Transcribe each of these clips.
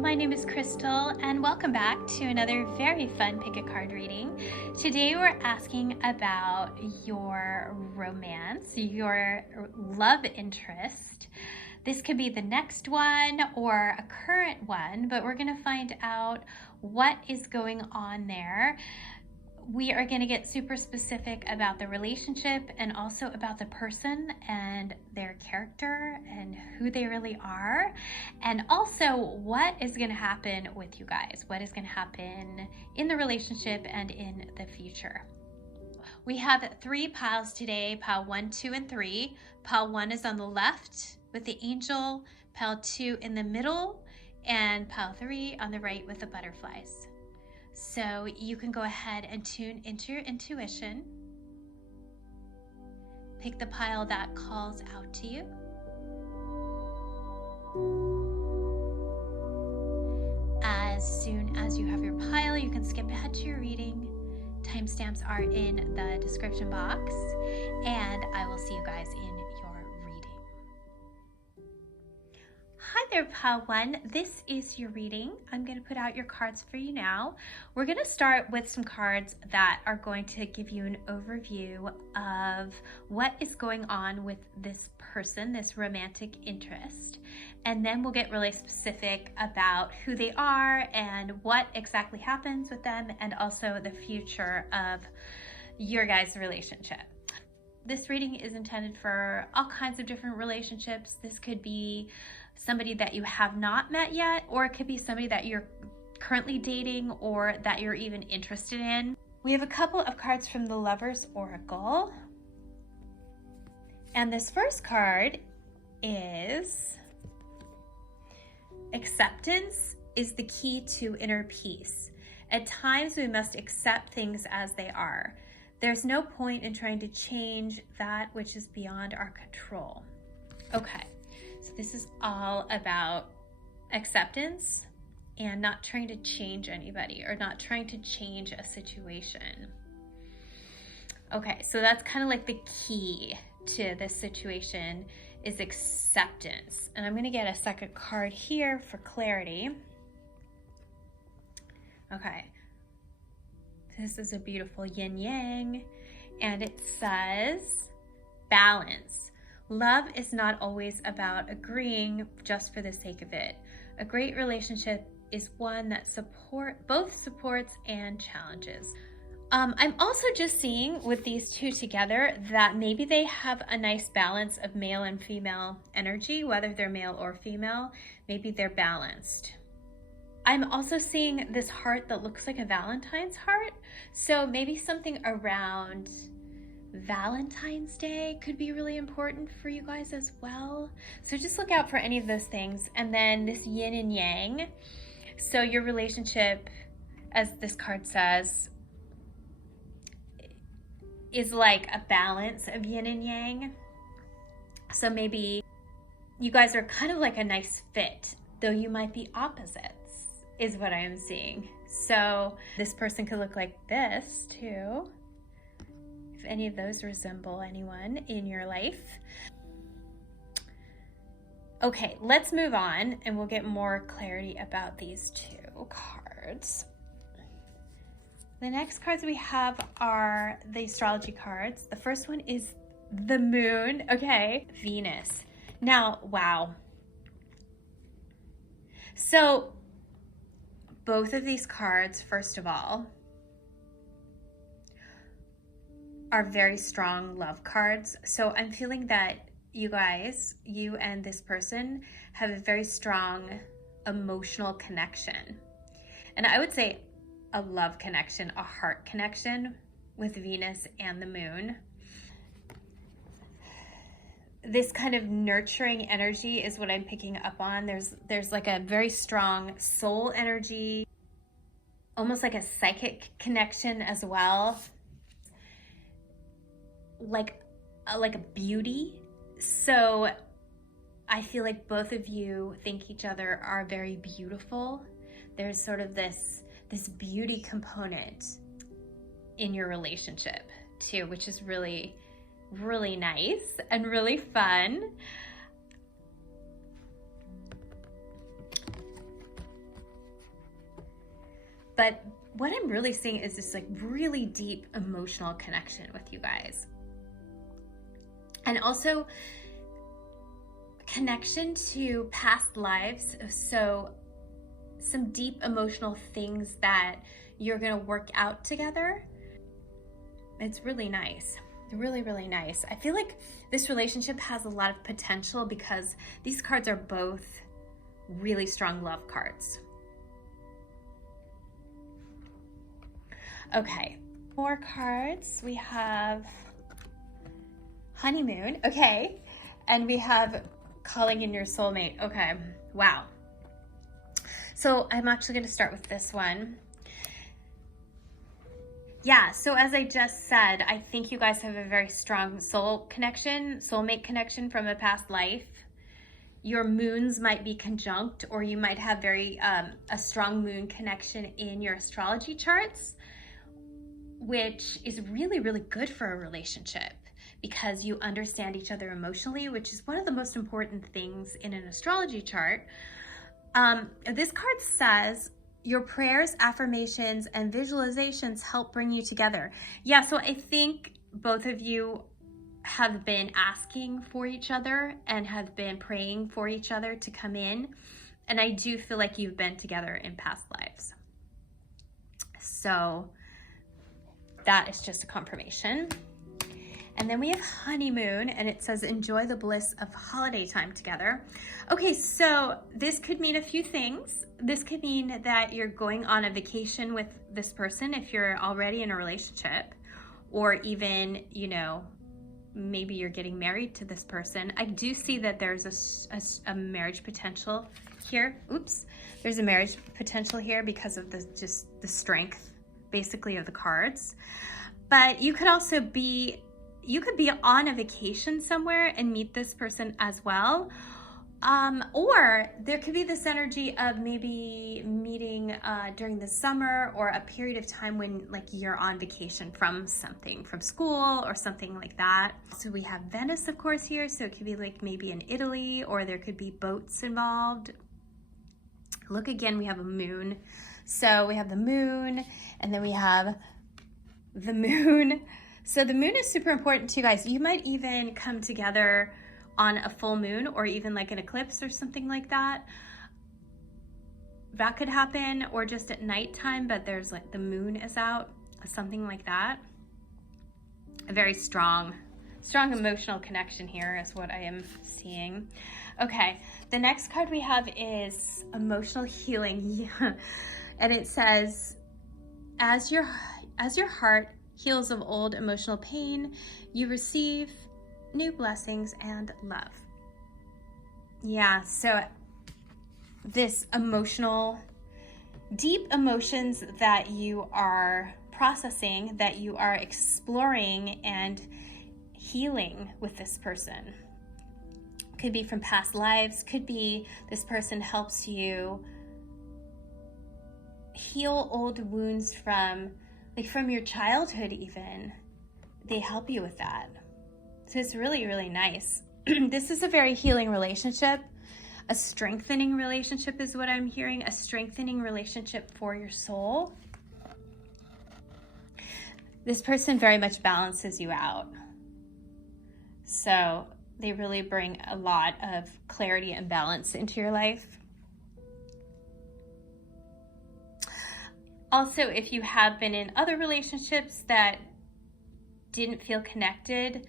my name is Crystal and welcome back to another very fun pick a card reading. Today we're asking about your romance, your love interest. This could be the next one or a current one, but we're going to find out what is going on there. We are going to get super specific about the relationship and also about the person and their character and who they really are, and also what is going to happen with you guys, what is going to happen in the relationship and in the future. We have 3 piles today, pile 1, 2, and 3. Pile 1 is on the left with the angel, pile 2 in the middle, and pile 3 on the right with the butterflies. So you can go ahead and tune into your intuition. Pick the pile that calls out to you. As soon as you have your pile, you can skip ahead to your reading. Timestamps are in the description box, and I will see you guys in your reading. Hi there, pile 1. This is your reading. I'm going to put out your cards for you now. We're going to start with some cards that are going to give you an overview of what is going on with this person, this romantic interest. And then we'll get really specific about who they are and what exactly happens with them, and also the future of your guys' relationship. This reading is intended for all kinds of different relationships. This could be somebody that you have not met yet, or it could be somebody that you're currently dating or that you're even interested in. We have a couple of cards from the Lover's Oracle. And this first card is acceptance is the key to inner peace. At times we must accept things as they are. There's no point in trying to change that which is beyond our control. Okay, so this is all about acceptance and not trying to change anybody or not trying to change a situation. Okay, so that's kind of like the key to this situation is acceptance. And I'm going to get a second card here for clarity. Okay. This is a beautiful yin yang, and it says balance. Love is not always about agreeing just for the sake of it. A great relationship is one that both supports and challenges. I'm also just seeing with these two together that maybe they have a nice balance of male and female energy, whether they're male or female, maybe they're balanced. I'm also seeing this heart that looks like a Valentine's heart. So maybe something around Valentine's Day could be really important for you guys as well. So just look out for any of those things. And then this yin and yang. So your relationship, as this card says, is like a balance of yin and yang. So maybe you guys are kind of like a nice fit, though you might be opposites, is what I am seeing. So this person could look like this too, if any of those resemble anyone in your life. Okay, let's move on and we'll get more clarity about these two cards. The next cards we have are the astrology cards. The first one is the moon, okay, Venus. Now, wow. So both of these cards, first of all, are very strong love cards. So I'm feeling that you guys, you and this person, have a very strong emotional connection. And I would say a love connection, a heart connection with Venus and the moon. This kind of nurturing energy is what I'm picking up on. There's like a very strong soul energy, almost like a psychic connection as well. Like a beauty. So I feel like both of you think each other are very beautiful. There's sort of this beauty component in your relationship too, which is really, really nice and really fun. But what I'm really seeing is this like really deep emotional connection with you guys. And also connection to past lives. So some deep emotional things that you're going to work out together. It's really nice. Really, really nice. I feel like this relationship has a lot of potential because these cards are both really strong love cards. Okay, 4 cards. We have honeymoon, okay, and we have calling in your soulmate. Okay, wow. So I'm actually going to start with this one. Yeah, so as I just said, I think you guys have a very strong soulmate connection from a past life. Your moons might be conjunct, or you might have a strong moon connection in your astrology charts, which is really, really good for a relationship because you understand each other emotionally, which is one of the most important things in an astrology chart. This card says, your prayers, affirmations, and visualizations help bring you together. Yeah, so I think both of you have been asking for each other and have been praying for each other to come in. And I do feel like you've been together in past lives. So that is just a confirmation. And then we have honeymoon, and it says, enjoy the bliss of holiday time together. Okay, so this could mean a few things. This could mean that you're going on a vacation with this person if you're already in a relationship, or even, you know, maybe you're getting married to this person. I do see that there's a marriage potential here. Oops. There's a marriage potential here because of the strength, basically, of the cards. But you could also be on a vacation somewhere and meet this person as well. Or there could be this energy of maybe meeting during the summer, or a period of time when like you're on vacation from school or something like that. So we have Venice, of course, here. So it could be like maybe in Italy, or there could be boats involved. Look again, we have a moon. So we have the moon, and then we have the moon. So the moon is super important to you guys. You might even come together on a full moon, or even like an eclipse or something like that. That could happen, or just at nighttime, but there's like the moon is out, something like that. A very strong emotional connection here is what I am seeing. Okay, the next card we have is emotional healing. And it says, as your heart heals of old emotional pain, you receive new blessings and love. Yeah, so this deep emotions that you are processing, that you are exploring and healing with this person. Could be from past lives, could be this person helps you heal old wounds from your childhood even. They help you with that. So it's really, really nice. This is a very healing relationship. A strengthening relationship is what I'm hearing. A strengthening relationship for your soul. This person very much balances you out. So they really bring a lot of clarity and balance into your life. Also, if you have been in other relationships that didn't feel connected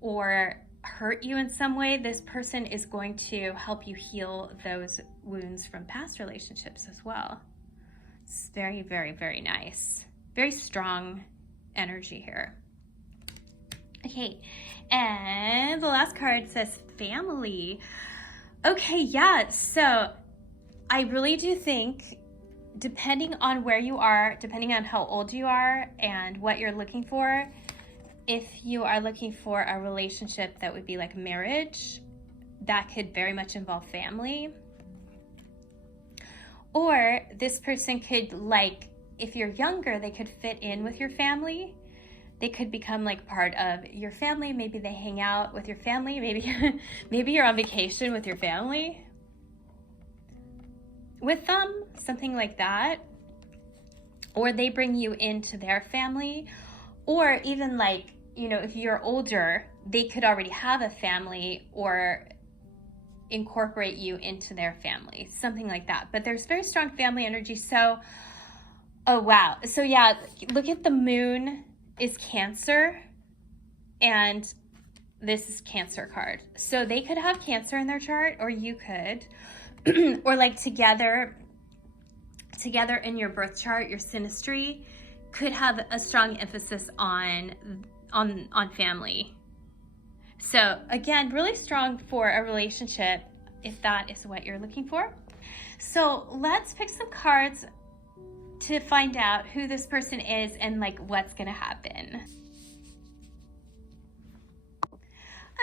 or hurt you in some way, this person is going to help you heal those wounds from past relationships as well. It's very, very, very nice. Very strong energy here. Okay, and the last card says family. Okay, yeah, so I really do think, depending on where you are, depending on how old you are and what you're looking for, if you are looking for a relationship that would be like marriage, that could very much involve family. Or this person could, like, if you're younger, they could fit in with your family. They could become like part of your family. Maybe they hang out with your family. Maybe you're on vacation with your family with them, something like that. or they bring you into their family, or even like, you know, if you're older, they could already have a family or incorporate you into their family, something like that. But there's very strong family energy. So, oh wow. So yeah, look at the moon is Cancer, and this is Cancer card. So they could have Cancer in their chart, or you could, or like together in your birth chart, your synastry could have a strong emphasis on family. So again, really strong for a relationship if that is what you're looking for. So let's pick some cards to find out who this person is and like what's gonna happen.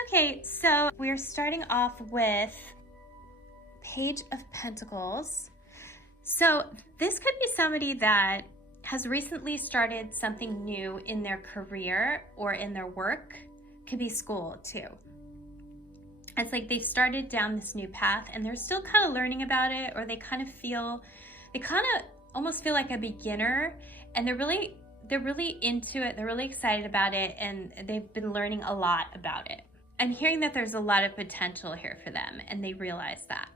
Okay, so we're starting off with Page of Pentacles. So this could be somebody that has recently started something new in their career or in their work. Could be school too. It's like they've started down this new path and they're still kind of learning about it, or they kind of almost feel like a beginner, and they're really into it. They're really excited about it, and they've been learning a lot about it. I'm hearing that there's a lot of potential here for them, and they realize that.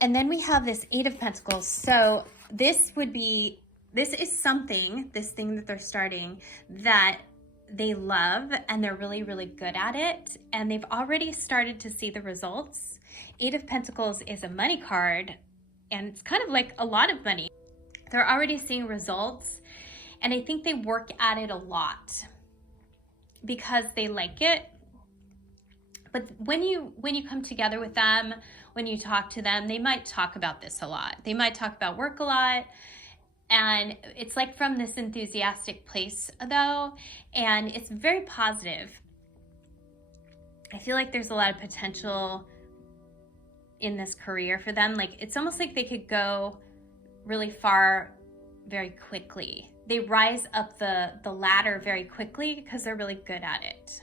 And then we have this Eight of Pentacles. So this is something, this thing that they're starting, that they love and they're really, really good at it. And they've already started to see the results. Eight of Pentacles is a money card, and it's kind of like a lot of money. They're already seeing results, and I think they work at it a lot because they like it. But when you come together with them, when you talk to them, they might talk about this a lot. They might talk about work a lot. And it's like from this enthusiastic place though, and it's very positive. I feel like there's a lot of potential in this career for them. Like it's almost like they could go really far very quickly. They rise up the ladder very quickly because they're really good at it.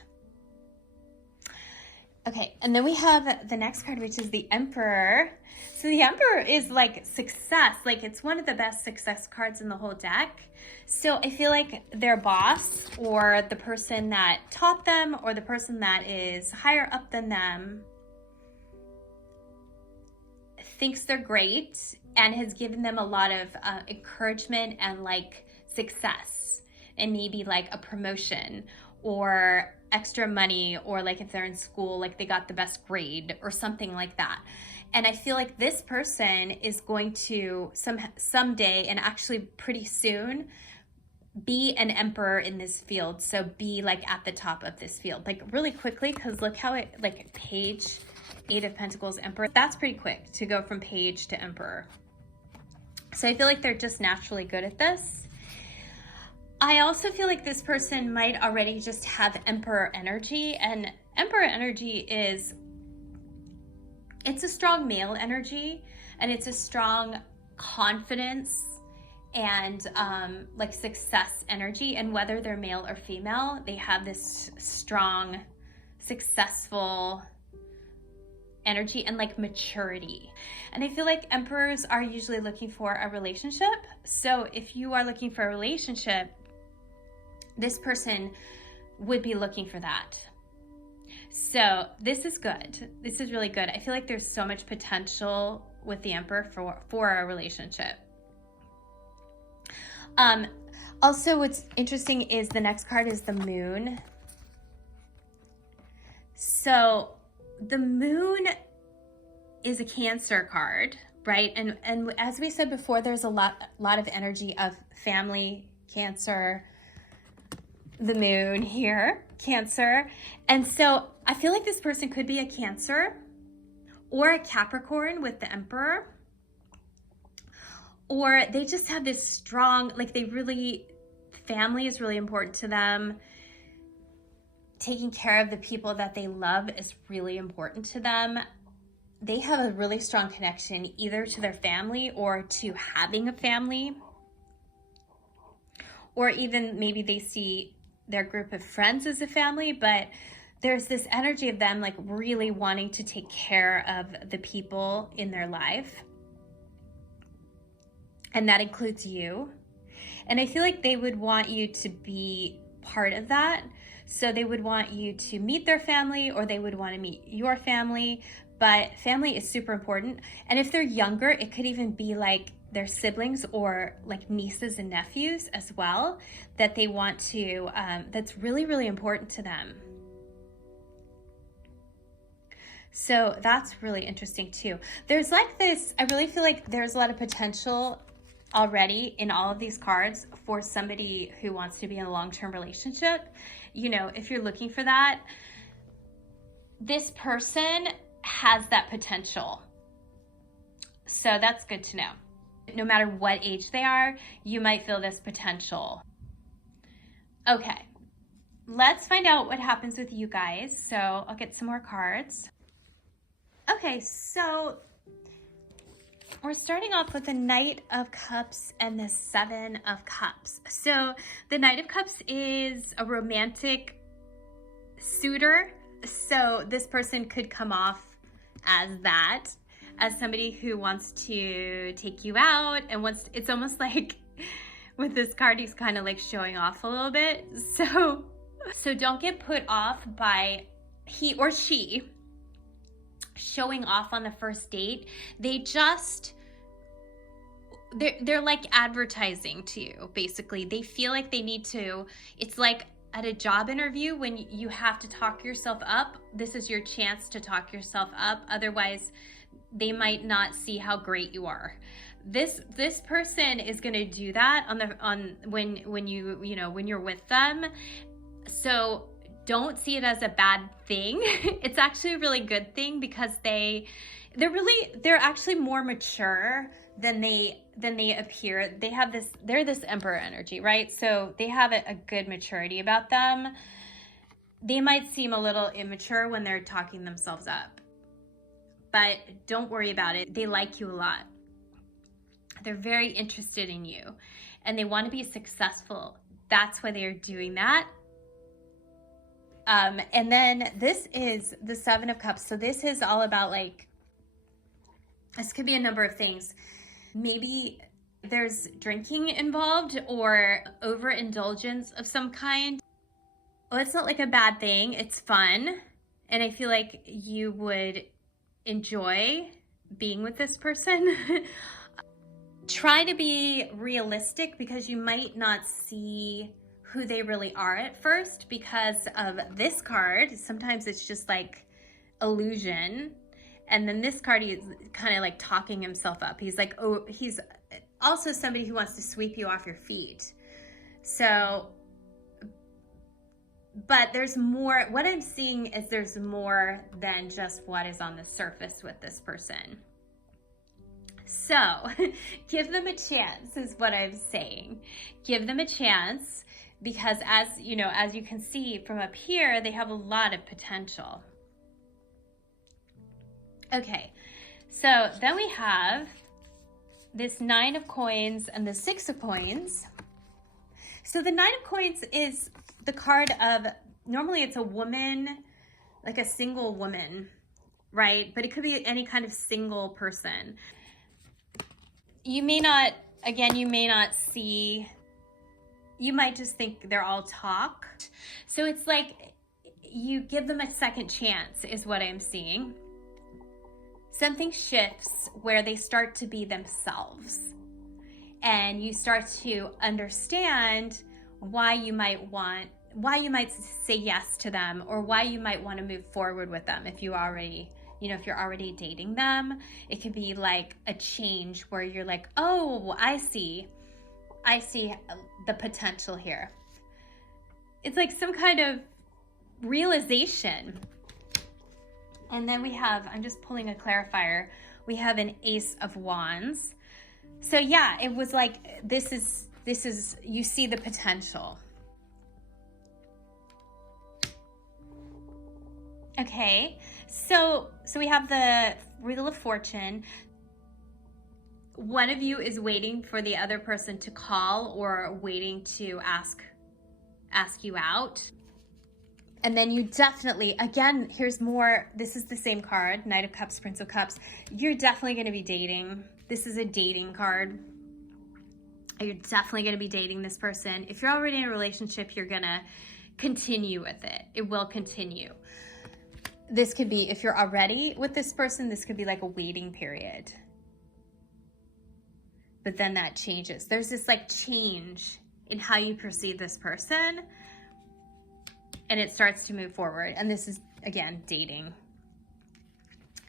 Okay, and then we have the next card, which is the Emperor. So the Emperor is like success. Like it's one of the best success cards in the whole deck. So I feel like their boss, or the person that taught them, or the person that is higher up than them, thinks they're great and has given them a lot of encouragement and like success, and maybe like a promotion or extra money, or like if they're in school, like they got the best grade or something like that. And I feel like this person is going to someday, and actually pretty soon, be an emperor in this field. So be like at the top of this field, like really quickly, because look how it, like Page, Eight of Pentacles, Emperor, that's pretty quick to go from page to emperor. So I feel like they're just naturally good at this. I also feel like this person might already just have emperor energy, and emperor energy is, it's a strong male energy, and it's a strong confidence and like success energy. And whether they're male or female, they have this strong, successful energy and like maturity. And I feel like emperors are usually looking for a relationship. So if you are looking for a relationship, this person would be looking for that. So this is good. This is really good. I feel like there's so much potential with the Emperor for a relationship. Also, what's interesting is the next card is the Moon. So the Moon is a Cancer card, right? And as we said before, there's a lot of energy of family, Cancer, the Moon here, Cancer. And so I feel like this person could be a Cancer or a Capricorn with the Emperor, or they just have this strong, like family is really important to them. Taking care of the people that they love is really important to them. They have a really strong connection either to their family or to having a family, or even maybe they see their group of friends as a family, but there's this energy of them like really wanting to take care of the people in their life. and that includes you. And I feel like they would want you to be part of that. So they would want you to meet their family, or they would want to meet your family, but family is super important. And if they're younger, it could even be like their siblings or like nieces and nephews as well, that they want to, that's really, really important to them. So that's really interesting too. There's like this, I really feel like there's a lot of potential already in all of these cards for somebody who wants to be in a long-term relationship. You know, if you're looking for that, this person has that potential. So that's good to know. No matter what age they are, you might feel this potential. Okay, let's find out what happens with you guys. So I'll get some more cards. Okay, so we're starting off with the Knight of Cups and the Seven of Cups. So the Knight of Cups is a romantic suitor. So this person could come off as that, as somebody who wants to take you out and wants, it's almost like with this card, he's kind of like showing off a little bit. So don't get put off by he or she showing off on the first date. They just, they're like advertising to you, basically. They feel like they need to, it's like at a job interview when you have to talk yourself up. This is your chance to talk yourself up. Otherwise, they might not see how great you are. This person is going to do that when you're with them. So don't see it as a bad thing. It's actually a really good thing, because they're actually more mature than they appear. They're this Emperor energy, right? So they have a good maturity about them. They might seem a little immature when they're talking themselves up, but don't worry about it. They like you a lot. They're very interested in you and they want to be successful. That's why they're doing that. And then this is the Seven of Cups. So this is all about, like, this could be a number of things. Maybe there's drinking involved or overindulgence of some kind. Well, it's not like a bad thing. It's fun. And I feel like you would enjoy being with this person. Try to be realistic, because you might not see who they really are at first because of this card. Sometimes it's just like illusion. And then this card, he's kind of like talking himself up. He's like, oh, he's also somebody who wants to sweep you off your feet. So, but there's more. What I'm seeing is there's more than just what is on the surface with this person. So give them a chance is what I'm saying. Give them a chance, because as you know, as you can see from up here, they have a lot of potential. Okay, so then we have this Nine of Coins and the Six of Coins. So the Nine of Coins is the card of, normally it's a woman, like a single woman, right? But it could be any kind of single person. You may not, again, you may not see, you might just think they're all talk. So it's like you give them a second chance is what I'm seeing. Something shifts where they start to be themselves, and you start to understand why you might say yes to them, or why you might want to move forward with them. If you already, if you're already dating them, it could be like a change where you're like, oh, I see the potential here. It's like some kind of realization. And then we have, I'm just pulling a clarifier, we have an Ace of Wands. So yeah, it was like, this is, you see the potential. Okay, so we have the Wheel of Fortune. One of you is waiting for the other person to call, or waiting to ask you out. And then you definitely, again, here's more, this is the same card, Knight of Cups, Prince of Cups. You're definitely going to be dating. This is a dating card. You're definitely going to be dating this person. If you're already in a relationship, you're going to continue with it. It will continue. This could be, if you're already with this person, this could be like a waiting period. But then that changes. There's this like change in how you perceive this person, and it starts to move forward. And this is, again, dating.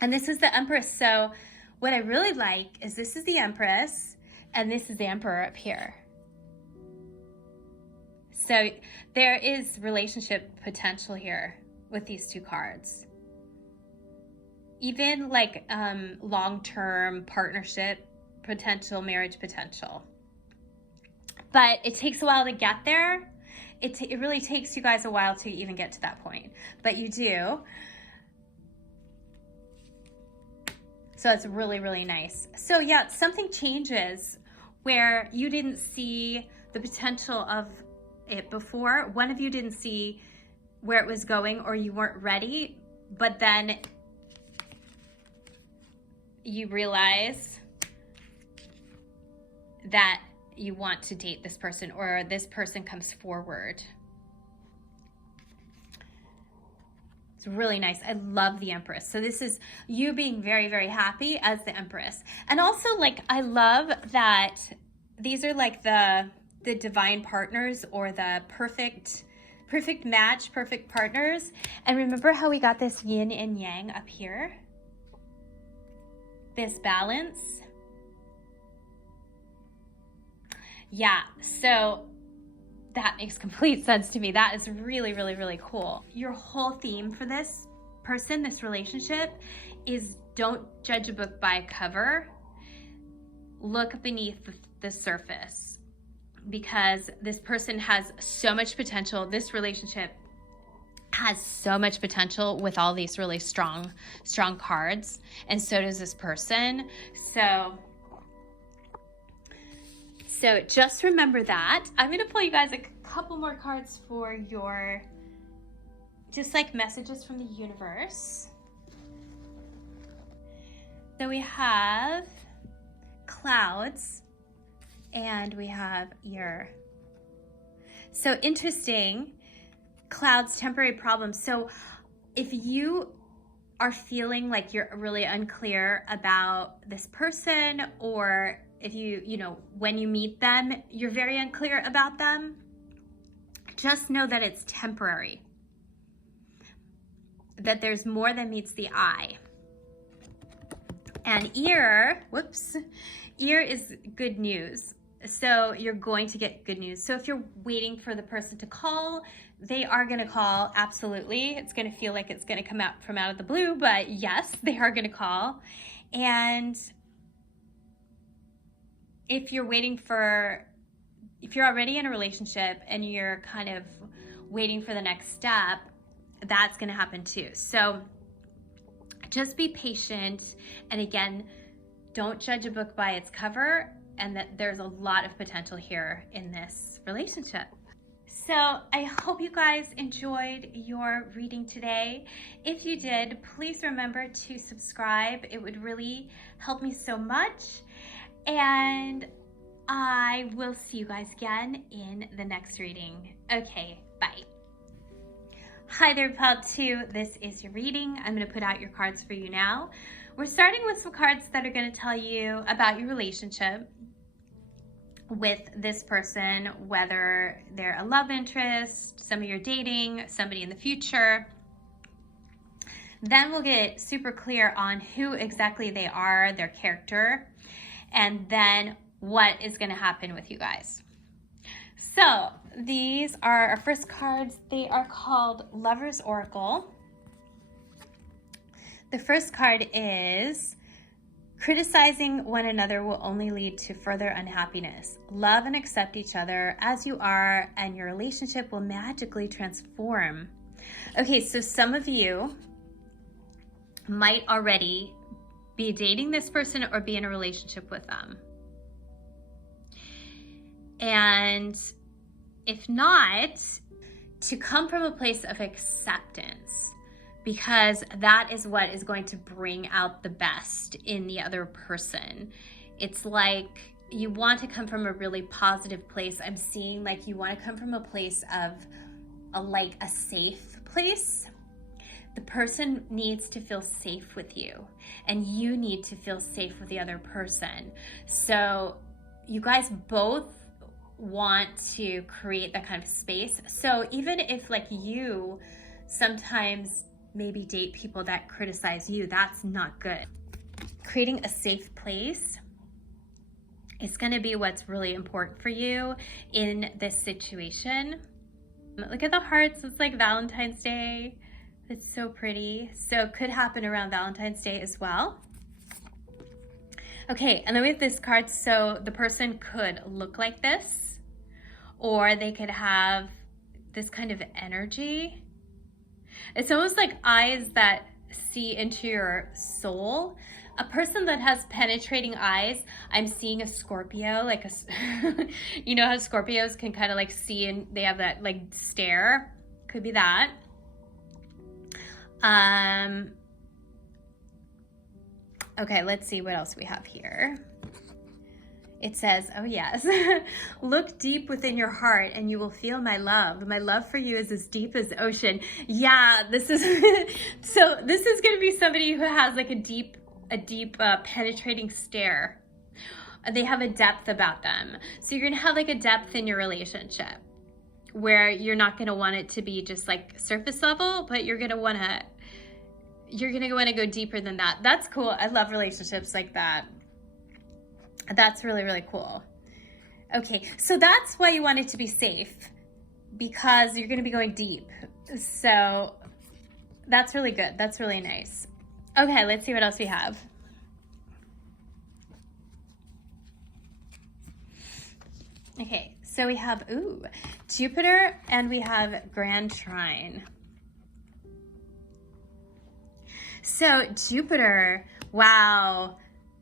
And this is the Empress. So what I really like is this is the Empress, and this is the Emperor up here. So there is relationship potential here with these two cards. Even like long-term partnership potential, marriage potential. But it takes a while to get there. It really takes you guys a while to even get to that point, but you do. So it's really, really nice. So yeah, something changes where you didn't see the potential of it before. One of you didn't see where it was going, or you weren't ready, but then you realize that you want to date this person, or this person comes forward. It's really nice. I love the Empress. So this is you being very, very happy as the Empress. And also, like, I love that these are like the divine partners, or the perfect match, perfect partners. And remember how we got this yin and yang up here? This balance. Yeah, so that makes complete sense to me. That is really, really, really cool. Your whole theme for this person, this relationship, is don't judge a book by a cover. Look beneath the surface, because this person has so much potential. This relationship has so much potential with all these really strong cards, and so does this person. So just remember that. I'm going to pull you guys a couple more cards for your, just like messages from the universe. So we have clouds, and we have your, so interesting, clouds, temporary problems. So if you are feeling like you're really unclear about this person, or if you know, when you meet them, you're very unclear about them, just know that it's temporary. That there's more than meets the eye. And ear is good news. So you're going to get good news. So if you're waiting for the person to call, they are going to call, absolutely. It's going to feel like it's going to come out from out of the blue, but yes, they are going to call. And if you're already in a relationship and you're kind of waiting for the next step, that's going to happen too. So just be patient. And again, don't judge a book by its cover, and that there's a lot of potential here in this relationship. So I hope you guys enjoyed your reading today. If you did, please remember to subscribe. It would really help me so much. And I will see you guys again in the next reading. Okay, bye. Hi there, Pal 2. This is your reading. I'm going to put out your cards for you now. We're starting with some cards that are going to tell you about your relationship with this person, whether they're a love interest, somebody you're dating, somebody in the future. Then we'll get super clear on who exactly they are, their character, and then what is going to happen with you guys. So these are our first cards. They are called Lover's Oracle. The first card is, criticizing one another will only lead to further unhappiness. Love and accept each other as you are, and your relationship will magically transform. Okay, so some of you might already be dating this person or be in a relationship with them. And if not, to come from a place of acceptance, because that is what is going to bring out the best in the other person. It's like you want to come from a really positive place. I'm seeing like you want to come from a place of like a safe place. The person needs to feel safe with you, and you need to feel safe with the other person. So you guys both want to create that kind of space. So even if like you sometimes maybe date people that criticize you, that's not good. Creating a safe place is going to be what's really important for you in this situation. Look at the hearts. It's like Valentine's Day. It's so pretty. So it could happen around Valentine's Day as well. Okay, and then we have this card. So the person could look like this, or they could have this kind of energy. It's almost like eyes that see into your soul. A person that has penetrating eyes, I'm seeing a Scorpio, like a, you know how Scorpios can kind of like see, and they have that like stare. Could be that. Okay, let's see what else we have here. It says, oh yes, look deep within your heart and you will feel my love. My love for you is as deep as ocean. Yeah, this is, so this is going to be somebody who has like a deep penetrating stare. They have a depth about them. So you're going to have like a depth in your relationship where you're not going to want it to be just like surface level, but you're going to want to go deeper than that. That's cool. I love relationships like that. That's really, really cool. Okay, so that's why you want it to be safe, because you're going to be going deep. So that's really good. That's really nice. Okay, let's see what else we have. Okay, so we have, Jupiter, and we have Grand Trine. So Jupiter, wow,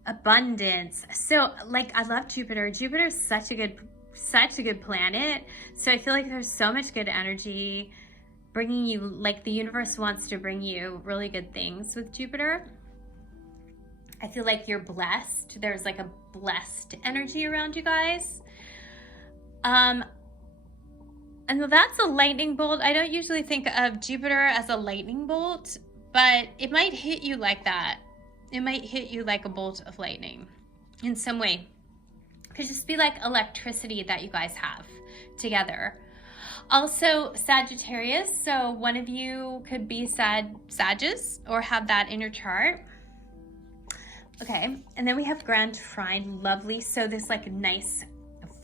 abundance. So like, I love Jupiter. Jupiter is such a good planet. So I feel like there's so much good energy bringing you, like the universe wants to bring you really good things with Jupiter. I feel like you're blessed. There's like a blessed energy around you guys. And that's a lightning bolt. I don't usually think of Jupiter as a lightning bolt, but it might hit you like that. It might hit you like a bolt of lightning in some way. It could just be like electricity that you guys have together. Also Sagittarius, so one of you could be Sagittarius or have that in your chart. Okay, and then we have Grand Trine, lovely. So this like nice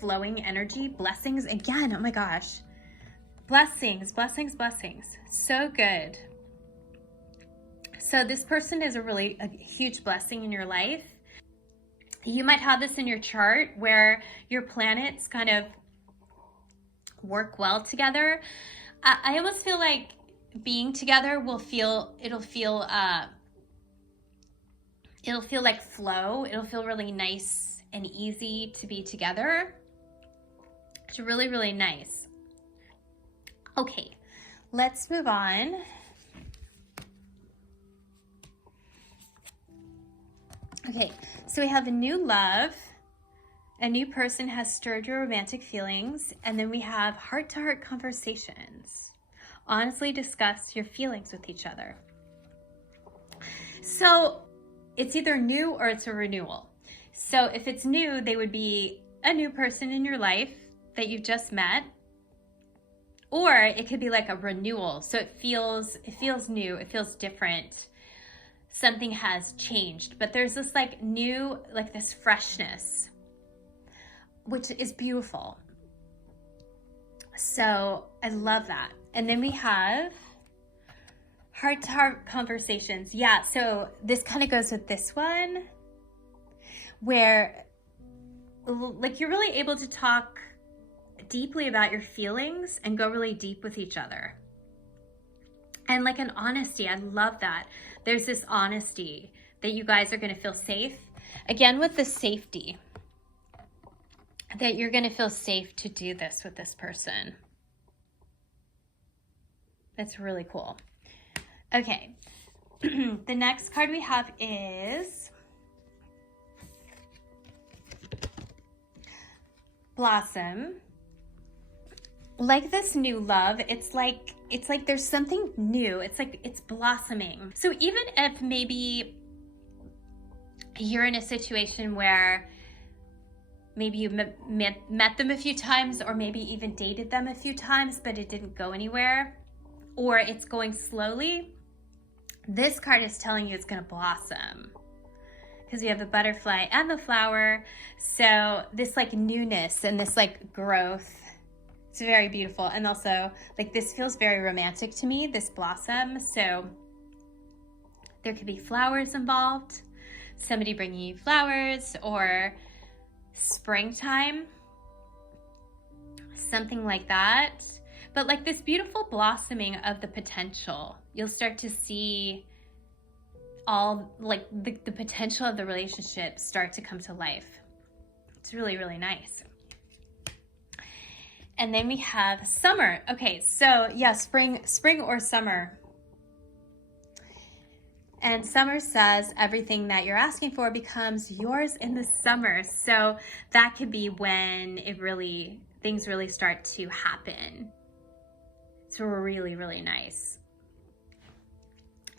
flowing energy, blessings again, oh my gosh. Blessings, blessings, blessings, so good. So this person is a huge blessing in your life. You might have this in your chart where your planets kind of work well together. I almost feel like being together it'll feel like flow. It'll feel really nice and easy to be together. It's really, really nice. Okay, let's move on. Okay, so we have a new love. A new person has stirred your romantic feelings. And then we have heart-to-heart conversations. Honestly discuss your feelings with each other. So it's either new or it's a renewal. So if it's new, they would be a new person in your life that you've just met. Or it could be like a renewal. So it feels new, it feels different. Something has changed, but there's this like new, like this freshness, which is beautiful. So I love that. And then we have heart-to-heart conversations. Yeah, so this kind of goes with this one where like you're really able to talk deeply about your feelings and go really deep with each other. And like an honesty, I love that. There's this honesty that you guys are going to feel safe. Again, with the safety, that you're going to feel safe to do this with this person. That's really cool. Okay. The next card we have is blossom. Like this new love, it's like there's something new. It's like it's blossoming. So even if maybe you're in a situation where maybe you met them a few times, or maybe even dated them a few times, but it didn't go anywhere, or it's going slowly, this card is telling you it's going to blossom, because you have the butterfly and the flower. So this like newness and this like growth, it's very beautiful. And also like this feels very romantic to me, this blossom. So there could be flowers involved, somebody bringing you flowers, or springtime, something like that. But like this beautiful blossoming of the potential, you'll start to see all like the potential of the relationship start to come to life. It's really, really nice. And then we have summer. Okay, so yeah, spring or summer. And summer says everything that you're asking for becomes yours in the summer. So that could be when things really start to happen. It's really, really nice.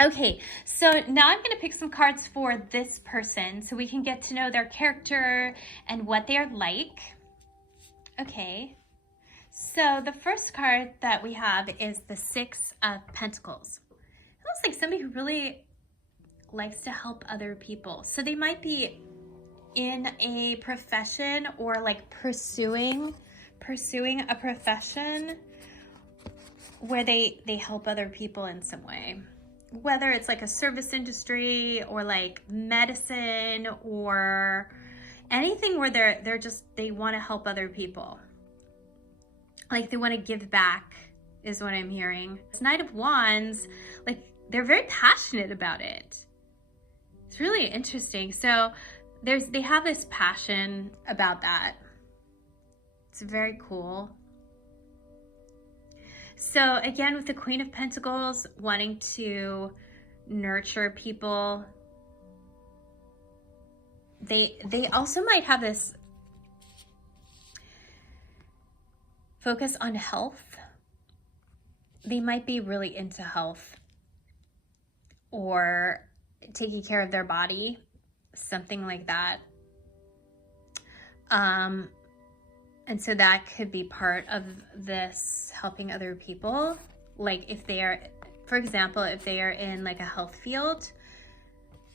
Okay, so now I'm gonna pick some cards for this person so we can get to know their character and what they're like. Okay, so the first card that we have is the Six of Pentacles. It looks like somebody who really likes to help other people. So they might be in a profession, or like pursuing a profession where they help other people in some way, whether it's like a service industry or like medicine or anything where they want to help other people, like they want to give back is what I'm hearing. This Knight of Wands, like they're very passionate about it. It's really interesting. So they have this passion about that. It's very cool. So again, with the Queen of Pentacles, wanting to nurture people, they also might have this focus on health. They might be really into health or taking care of their body, something like that. And so that could be part of this helping other people. Like if they are, for example, if they are in like a health field,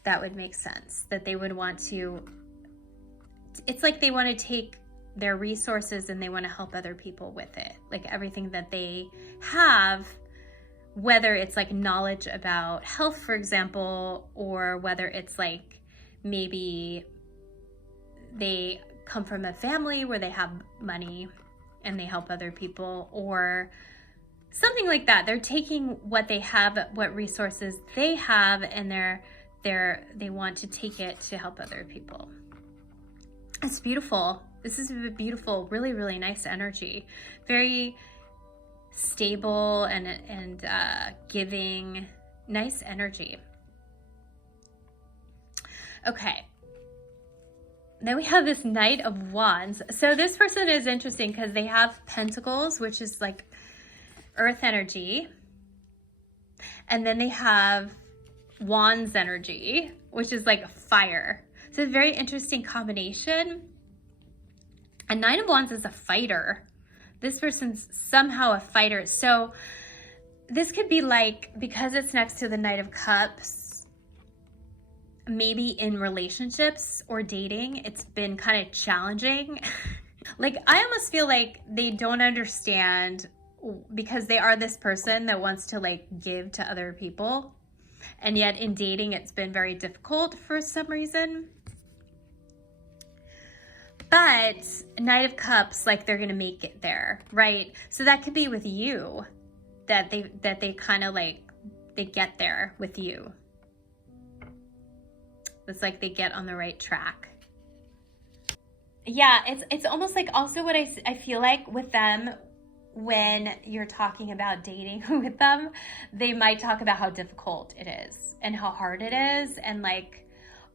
that would make sense that they would want to, it's like they want to take their resources and they want to help other people with it. Like everything that they have, whether it's like knowledge about health, for example, or whether it's like maybe they come from a family where they have money and they help other people, or something like that. They're taking what they have, what resources they have, and they want to take it to help other people. It's beautiful. This is a beautiful, really, really nice energy. Very stable and giving, nice energy. Okay. Then we have this Knight of Wands. So this person is interesting because they have Pentacles, which is like earth energy. And then they have Wands energy, which is like fire. So it's a very interesting combination. A Knight of Wands is a fighter. This person's somehow a fighter. So this could be like, because it's next to the Knight of Cups, maybe in relationships or dating, it's been kind of challenging. Like I almost feel like they don't understand, because they are this person that wants to like give to other people. And yet in dating, it's been very difficult for some reason. But Knight of Cups, like they're gonna make it there, right? So that could be with you, that they kind of like, they get there with you. It's like they get on the right track. Yeah, it's almost like also what I feel like with them, when you're talking about dating with them, they might talk about how difficult it is and how hard it is, and like,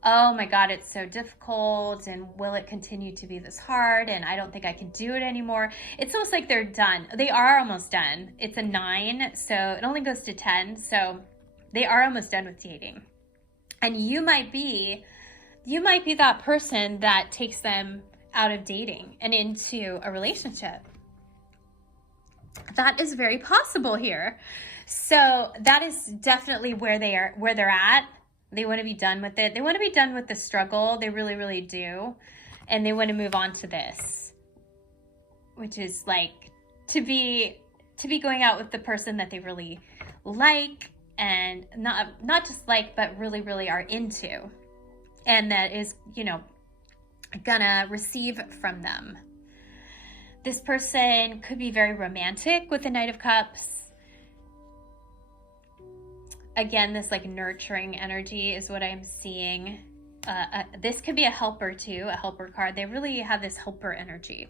oh my God, it's so difficult, and will it continue to be this hard, and I don't think I can do it anymore. It's almost like they're done. They are almost done. It's a 9, so it only goes to 10, so they are almost done with dating. And you might be that person that takes them out of dating and into a relationship. That is very possible here. So that is definitely where they're at. They want to be done with it. They want to be done with the struggle. They really, really do. And they want to move on to this, which is like to be going out with the person that they really like, and not just like, but really, really are into, and that is, gonna receive from them. This person could be very romantic with the Knight of Cups. Again, this like nurturing energy is what I'm seeing. This could be a helper too, a helper card. They really have this helper energy.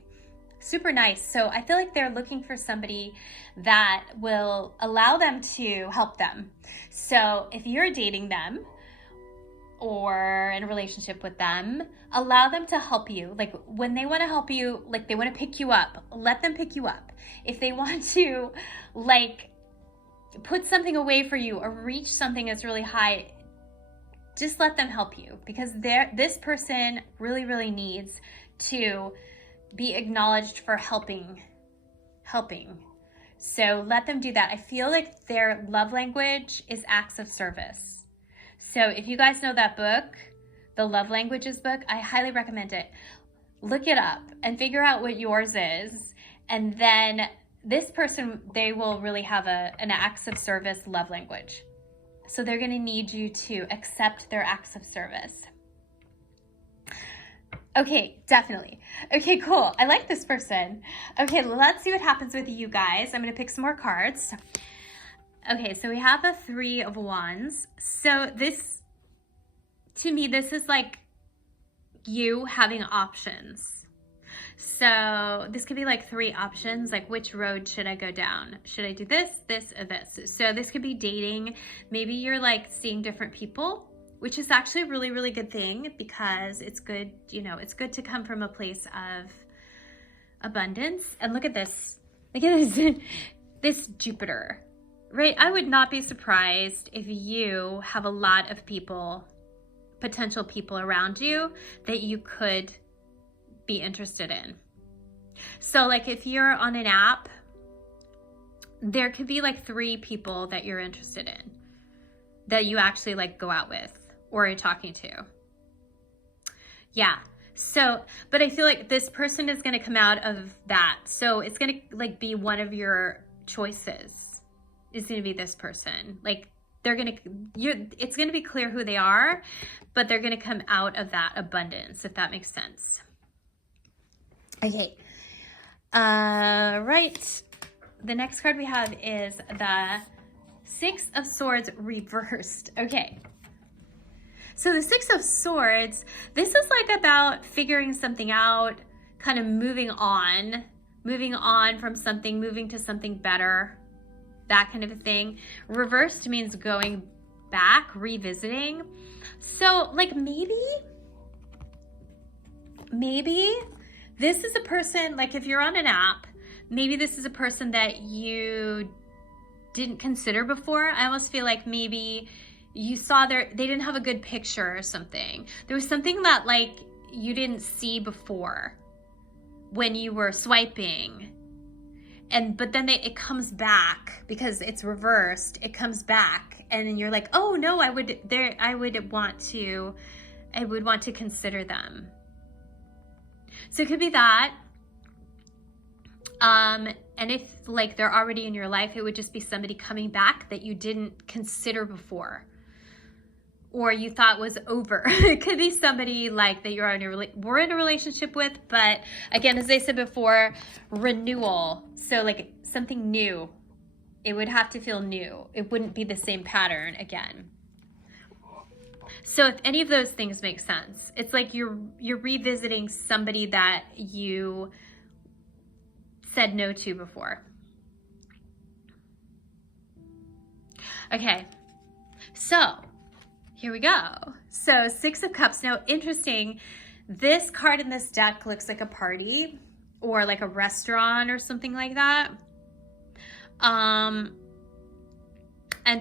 Super nice. So I feel like they're looking for somebody that will allow them to help them. So if you're dating them or in a relationship with them, allow them to help you. Like when they want to help you, like they want to pick you up, let them pick you up. If they want to like put something away for you or reach something that's really high, just let them help you, because this person really, really needs to be acknowledged for helping. So let them do that. I feel like their love language is acts of service. So if you guys know that book, the Love Languages book, I highly recommend it. Look it up and figure out what yours is, and then this person, they will really have an acts of service love language. So they're going to need you to accept their acts of service. Okay, definitely. Okay, cool. I like this person. Okay, let's see what happens with you guys. I'm going to pick some more cards. Okay, so we have a 3 of Wands. So this, to me, this is like you having options. So this could be like 3 options, like which road should I go down? Should I do this, this, or this? So this could be dating. Maybe you're like seeing different people, which is actually a really, really good thing, because it's good, it's good to come from a place of abundance. And look at this, this Jupiter, right? I would not be surprised if you have a lot of people, potential people around you that you could be interested in. So like if you're on an app, there could be like 3 people that you're interested in that you actually like go out with or are talking to. Yeah. So, but I feel like this person is going to come out of that. So it's going to like be one of your choices is going to be this person. Like it's going to be clear who they are, but they're going to come out of that abundance, if that makes sense. Okay. Right. The next card we have is the 6 of Swords reversed. Okay. So the 6 of Swords, this is like about figuring something out, kind of moving on from something, moving to something better, that kind of a thing. Reversed means going back, revisiting. So like maybe this is a person, like if you're on an app, maybe this is a person that you didn't consider before. I almost feel like maybe you saw they didn't have a good picture or something. There was something that like you didn't see before when you were swiping. But then it comes back because it's reversed. It comes back and then you're like, oh no, I would want to consider them. So it could be that. And if like they're already in your life, it would just be somebody coming back that you didn't consider before, or you thought was over. It could be somebody like that we're in a relationship with, but again, as I said before, renewal. So like something new. It would have to feel new. It wouldn't be the same pattern again. So if any of those things make sense, it's like you're revisiting somebody that you said no to before. Okay, so Here we go. So 6 of Cups. Now, interesting, this card in this deck looks like a party or like a restaurant or something like that. And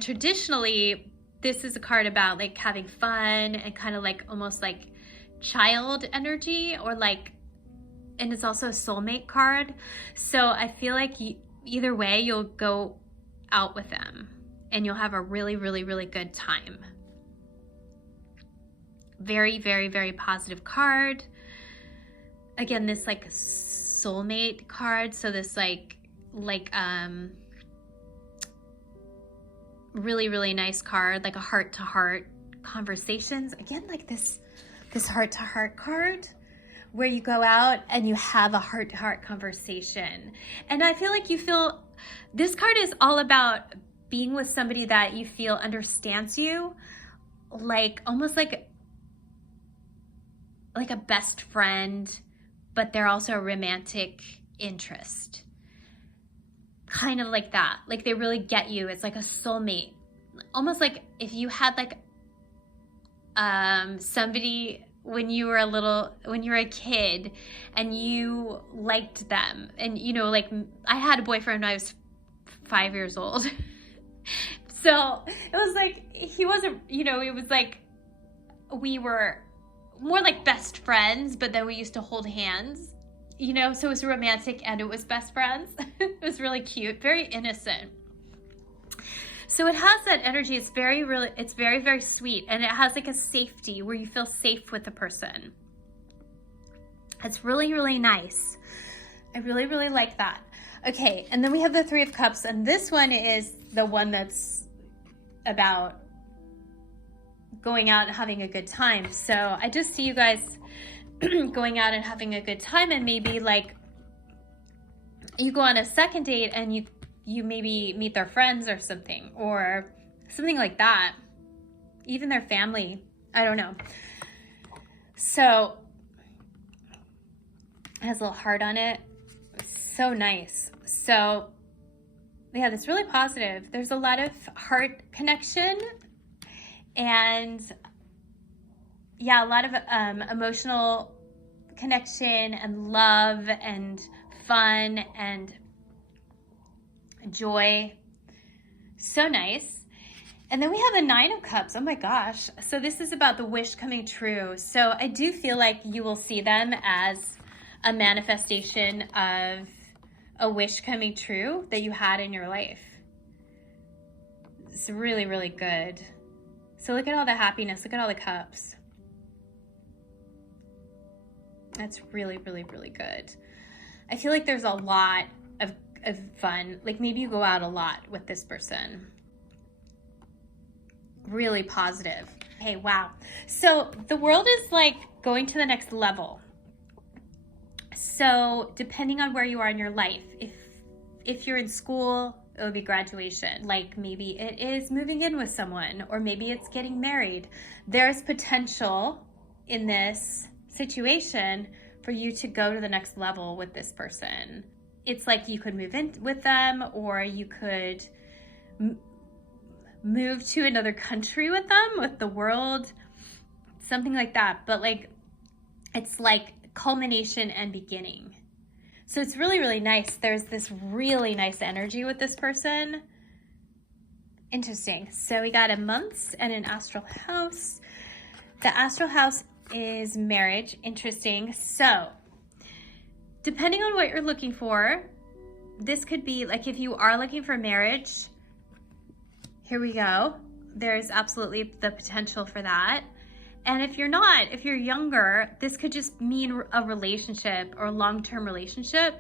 traditionally, this is a card about like having fun and kind of like almost like child energy, or like, and it's also a soulmate card. So I feel like either way, you'll go out with them and you'll have a really, really, really good time. Very, very, very positive card. Again, this like soulmate card. So this like really, really nice card, like a heart-to-heart conversations. Again, like this heart-to-heart card where you go out and you have a heart-to-heart conversation. And I feel like this card is all about being with somebody that you feel understands you, like almost like a best friend, but they're also a romantic interest. Kind of like that. Like they really get you. It's like a soulmate. Almost like if you had like somebody when you were a kid and you liked them, and you know, like I had a boyfriend when I was 5 years old. So it was like, he wasn't, you know, it was like we were more like best friends, but then we used to hold hands, you know, so it was romantic and it was best friends. It was really cute, very innocent. So it has that energy. It's very, very sweet. And it has like a safety where you feel safe with the person. It's really, really nice. I really, really like that. Okay, and then we have the 3 of Cups, and this one is the one that's about going out and having a good time. So I just see you guys going out and having a good time, and maybe like you go on a second date and you maybe meet their friends or something like that. Even their family. I don't know. So it has a little heart on it. So nice. So yeah, that's really positive. There's a lot of heart connection and yeah, a lot of emotional connection and love and fun and joy. So nice. And then we have the 9 of Cups. Oh my gosh. So this is about the wish coming true. So I do feel like you will see them as a manifestation of a wish coming true that you had in your life. It's really, really good. So look at all the happiness. Look at all the cups. That's really, really, really good. I feel like there's a lot of fun. Like maybe you go out a lot with this person. Really positive. Hey, wow. So the world is like going to the next level. So depending on where you are in your life, if you're in school, it would be graduation. Like maybe it is moving in with someone, or maybe it's getting married. There's potential in this situation for you to go to the next level with this person. It's like you could move in with them, or you could move to another country with them, with the world, something like that. But like, it's like culmination and beginning. So it's really, really nice. There's this really nice energy with this person. Interesting. So we got a months and an astral house. The astral house is marriage. Interesting. So depending on what you're looking for, this could be like, if you are looking for marriage, here we go. There's absolutely the potential for that. And if you're not, if you're younger, this could just mean a relationship or a long-term relationship,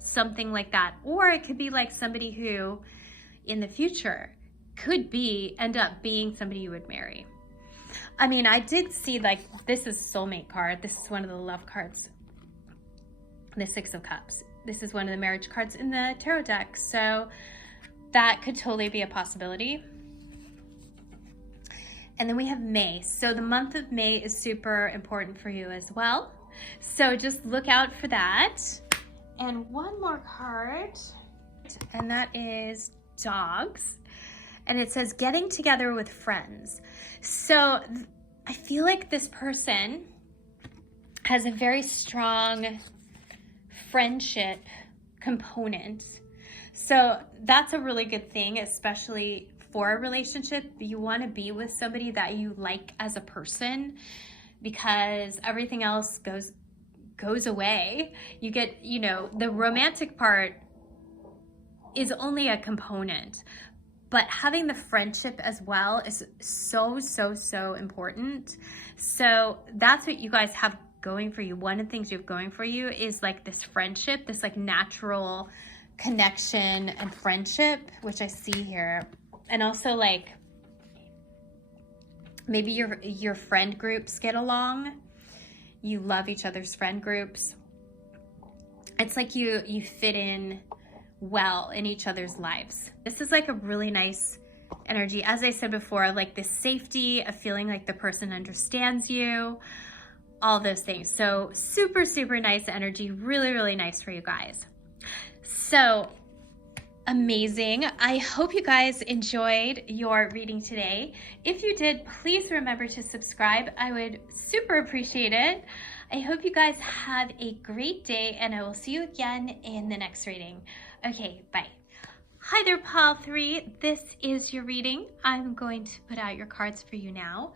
something like that. Or it could be like somebody who in the future could end up being somebody you would marry. I mean, I did see like, this is soulmate card. This is one of the love cards. The 6 of Cups. This is one of the marriage cards in the tarot deck. So that could totally be a possibility. And then we have May. So the month of May is super important for you as well. So just look out for that. And one more card, and that is dogs. And it says getting together with friends. So I feel like this person has a very strong friendship component. So that's a really good thing, especially for a relationship. You want to be with somebody that you like as a person, because everything else goes away. You get, you know, the romantic part is only a component, but having the friendship as well is so important. So that's what you guys have going for you. One of the things you have going for you is like this friendship, this like natural connection and friendship, which I see here. And also like maybe your friend groups get along. You love each other's friend groups. It's like you fit in well in each other's lives. This is like a really nice energy. As I said before, like this safety of feeling like the person understands you, all those things. So super nice energy. Really nice for you guys. So amazing. I hope you guys enjoyed your reading today. If you did, please remember to subscribe. I would super appreciate it. I hope you guys have a great day, and I will see you again in the next reading. Okay, bye. Hi there, Pile 3. This is your reading. I'm going to put out your cards for you now.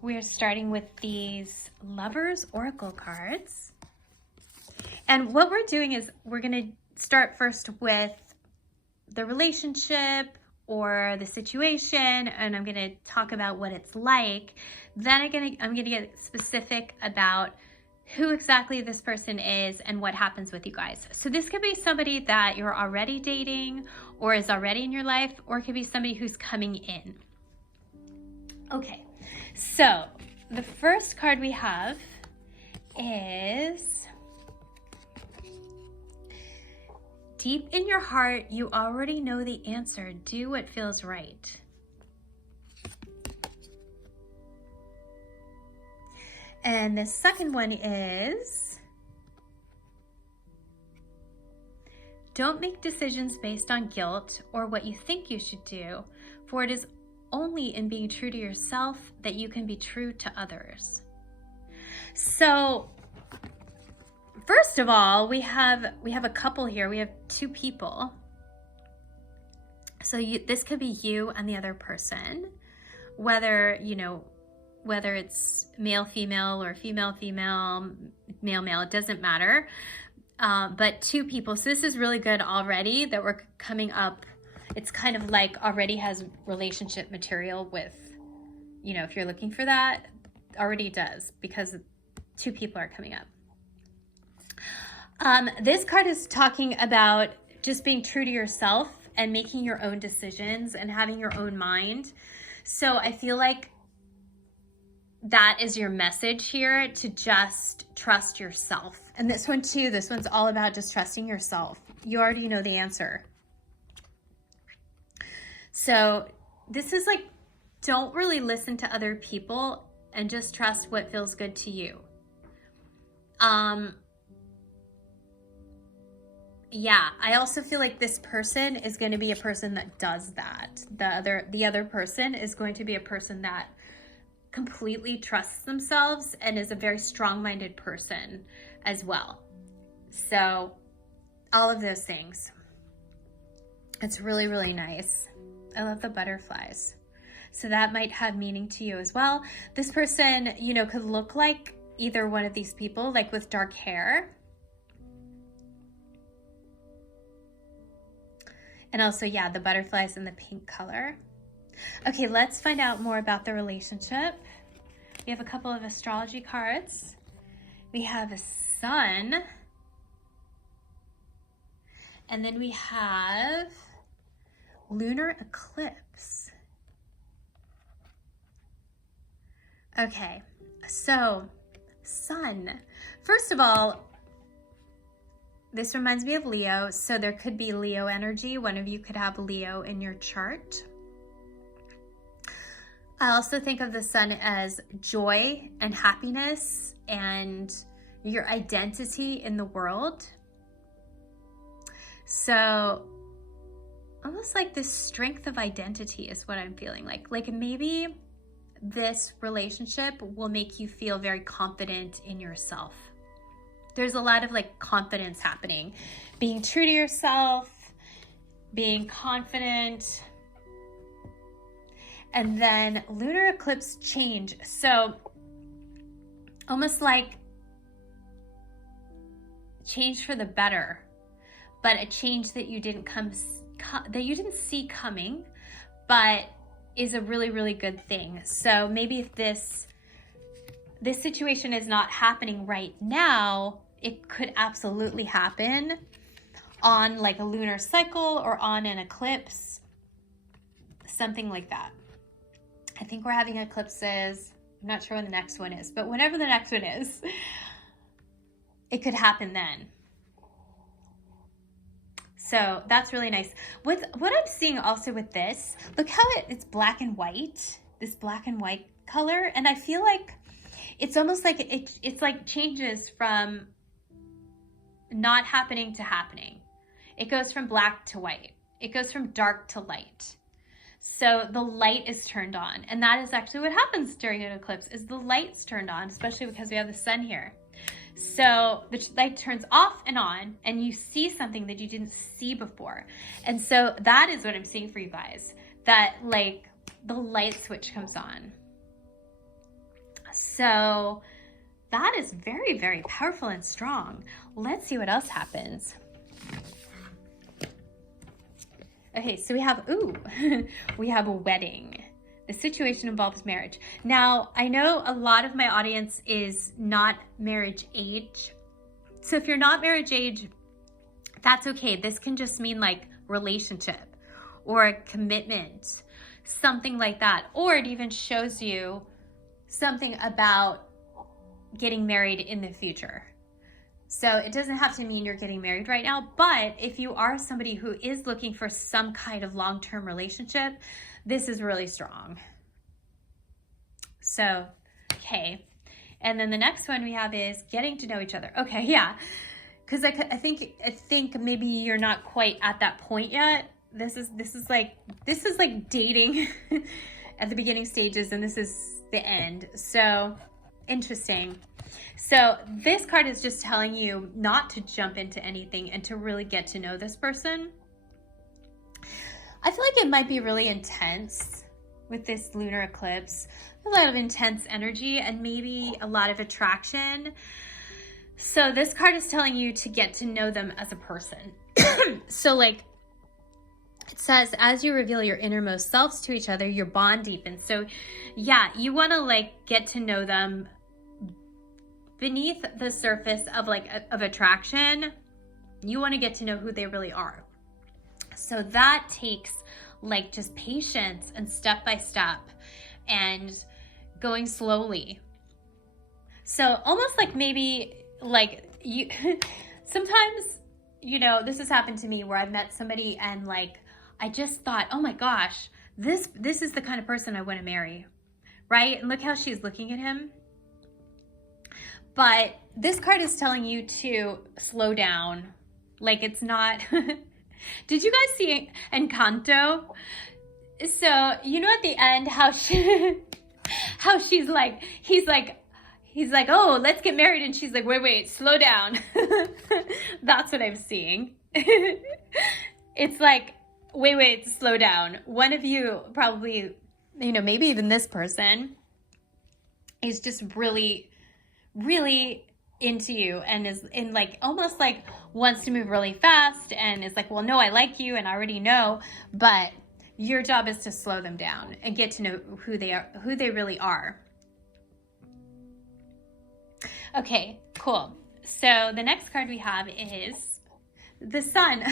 We're starting with these Lovers Oracle cards. And what we're doing is we're going to start first with the relationship or the situation, and I'm going to talk about what it's like. Then I'm going to get specific about who exactly this person is and what happens with you guys. So this could be somebody that you're already dating or is already in your life, or it could be somebody who's coming in. Okay, so the first card we have is, deep in your heart, you already know the answer. Do what feels right. And the second one is, don't make decisions based on guilt or what you think you should do, for it is only in being true to yourself that you can be true to others. So first of all, we have a couple here. We have two people. So this could be you and the other person, whether it's male, female, or female, female, male, male, it doesn't matter. But two people. So this is really good already that we're coming up. It's kind of like already has relationship material with, if you're looking for that, already does, because two people are coming up. This card is talking about just being true to yourself and making your own decisions and having your own mind. So I feel like that is your message here, to just trust yourself. And this one too, this one's all about just trusting yourself. You already know the answer. So this is like, don't really listen to other people and just trust what feels good to you. Yeah, I also feel like this person is going to be a person that does that. The other person is going to be a person that completely trusts themselves and is a very strong-minded person as well. So all of those things. It's really nice. I love the butterflies. So that might have meaning to you as well. This person, could look like either one of these people, like with dark hair. And also, yeah, the butterflies in the pink color. Okay, let's find out more about the relationship. We have a couple of astrology cards. We have a sun. And then we have lunar eclipse. Okay, so sun. First of all, this reminds me of Leo, so there could be Leo energy. One of you could have Leo in your chart. I also think of the sun as joy and happiness and your identity in the world. So almost like this strength of identity is what I'm feeling like. Like maybe this relationship will make you feel very confident in yourself. There's a lot of like confidence happening, being true to yourself, being confident. And then lunar eclipse change. So almost like change for the better, but a change that you didn't see coming, but is a really, really good thing. So maybe if this situation is not happening right now, it could absolutely happen on like a lunar cycle or on an eclipse, something like that. I think we're having eclipses. I'm not sure when the next one is, but whenever the next one is, it could happen then. So that's really nice. What I'm seeing also with this, look how it's black and white, this black and white color. And I feel like it's almost like it's like changes from not happening to happening. It goes from black to white. It goes from dark to light. So the light is turned on. And that is actually what happens during an eclipse, is the light's turned on, especially because we have the sun here. So the light turns off and on, and you see something that you didn't see before. And so that is what I'm seeing for you guys, that like the light switch comes on. So that is very, very powerful and strong. Let's see what else happens. Okay, so we have, we have a wedding. The situation involves marriage. Now, I know a lot of my audience is not marriage age. So if you're not marriage age, that's okay. This can just mean like relationship or commitment, something like that. Or it even shows you something about getting married in the future. So it doesn't have to mean you're getting married right now, but if you are somebody who is looking for some kind of long-term relationship, this is really strong. So, okay. And then the next one we have is getting to know each other. Okay, yeah. Because I think maybe you're not quite at that point yet. This is like dating at the beginning stages, and this is the end. So interesting. So this card is just telling you not to jump into anything and to really get to know this person. I feel like it might be really intense with this lunar eclipse. A lot of intense energy and maybe a lot of attraction. So this card is telling you to get to know them as a person. So like it says, as you reveal your innermost selves to each other, your bond deepens. So yeah, you want to like get to know them beneath the surface of of attraction. You want to get to know who they really are. So that takes like just patience and step by step and going slowly. So almost like maybe like you, sometimes, you know, this has happened to me where I've met somebody and like, I just thought, oh my gosh, this is the kind of person I want to marry, right? And look how she's looking at him. But this card is telling you to slow down. Like it's not, did you guys see Encanto? So, you know, at the end, how she's like, he's like, oh, let's get married. And she's like, wait, slow down. That's what I'm seeing. It's like, wait, slow down. One of you probably, you know, maybe even this person is just really, really into you and is in like, almost like wants to move really fast and is like, well, no, I like you and I already know, but your job is to slow them down and get to know who they are, who they really are. Okay, cool. So the next card we have is the sun.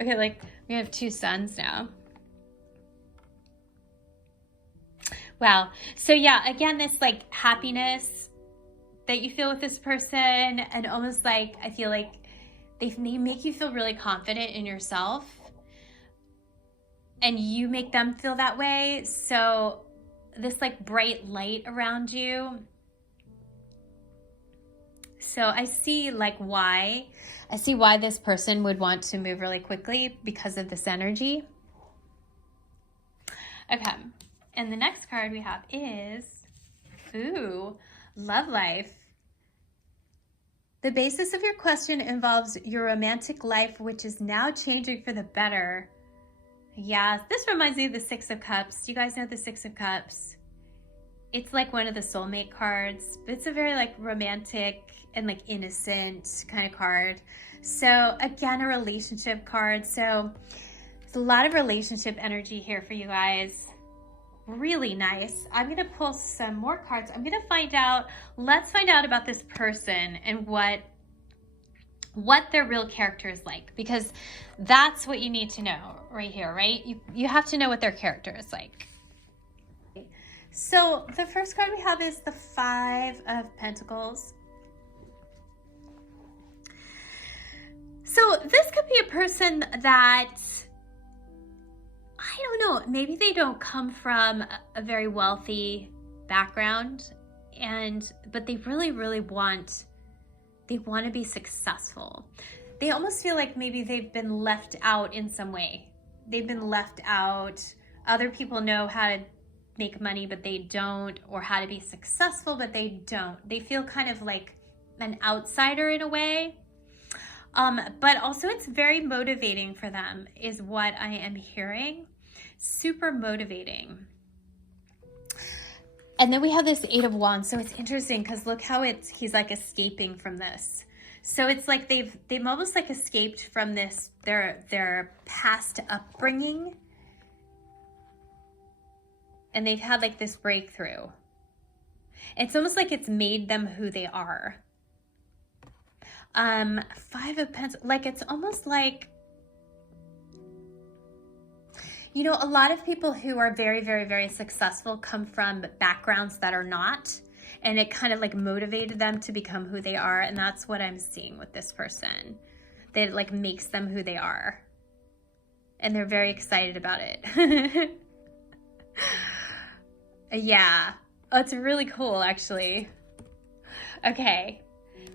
Okay, like we have two suns now. Wow. So yeah, again, this like happiness that you feel with this person, and almost like, I feel like they make you feel really confident in yourself and you make them feel that way. So this like bright light around you. So I see like why. I see why this person would want to move really quickly because of this energy. Okay. And the next card we have is, ooh, love life. The basis of your question involves your romantic life, which is now changing for the better. Yeah, this reminds me of the Six of Cups. You guys know the Six of Cups? It's like one of the soulmate cards, but it's a very like romantic and like innocent kind of card. So again, a relationship card. So there's a lot of relationship energy here for you guys. Really nice. I'm going to pull some more cards. I'm going to find out, let's find out about this person and what their real character is like, because that's what you need to know right here, right? You have to know what their character is like. So the first card we have is the Five of Pentacles. So this could be a person that, I don't know, maybe they don't come from a very wealthy background, but they really want to be successful. They almost feel like maybe they've been left out in some way. They've been left out. Other people know how to make money, but they don't, or how to be successful, but they don't. They feel kind of like an outsider in a way. But also it's very motivating for them is what I am hearing. Super motivating. And then we have this Eight of Wands. So it's interesting because look how he's like escaping from this. So it's like they've almost like escaped from this, their past upbringing. And they've had like this breakthrough. It's almost like it's made them who they are. Five of Pentacles, like it's almost like, you know, a lot of people who are very successful come from backgrounds that are not, and it kind of like motivated them to become who they are. And that's what I'm seeing with this person. That like makes them who they are. And they're very excited about it. Yeah. Oh, it's really cool, actually. Okay.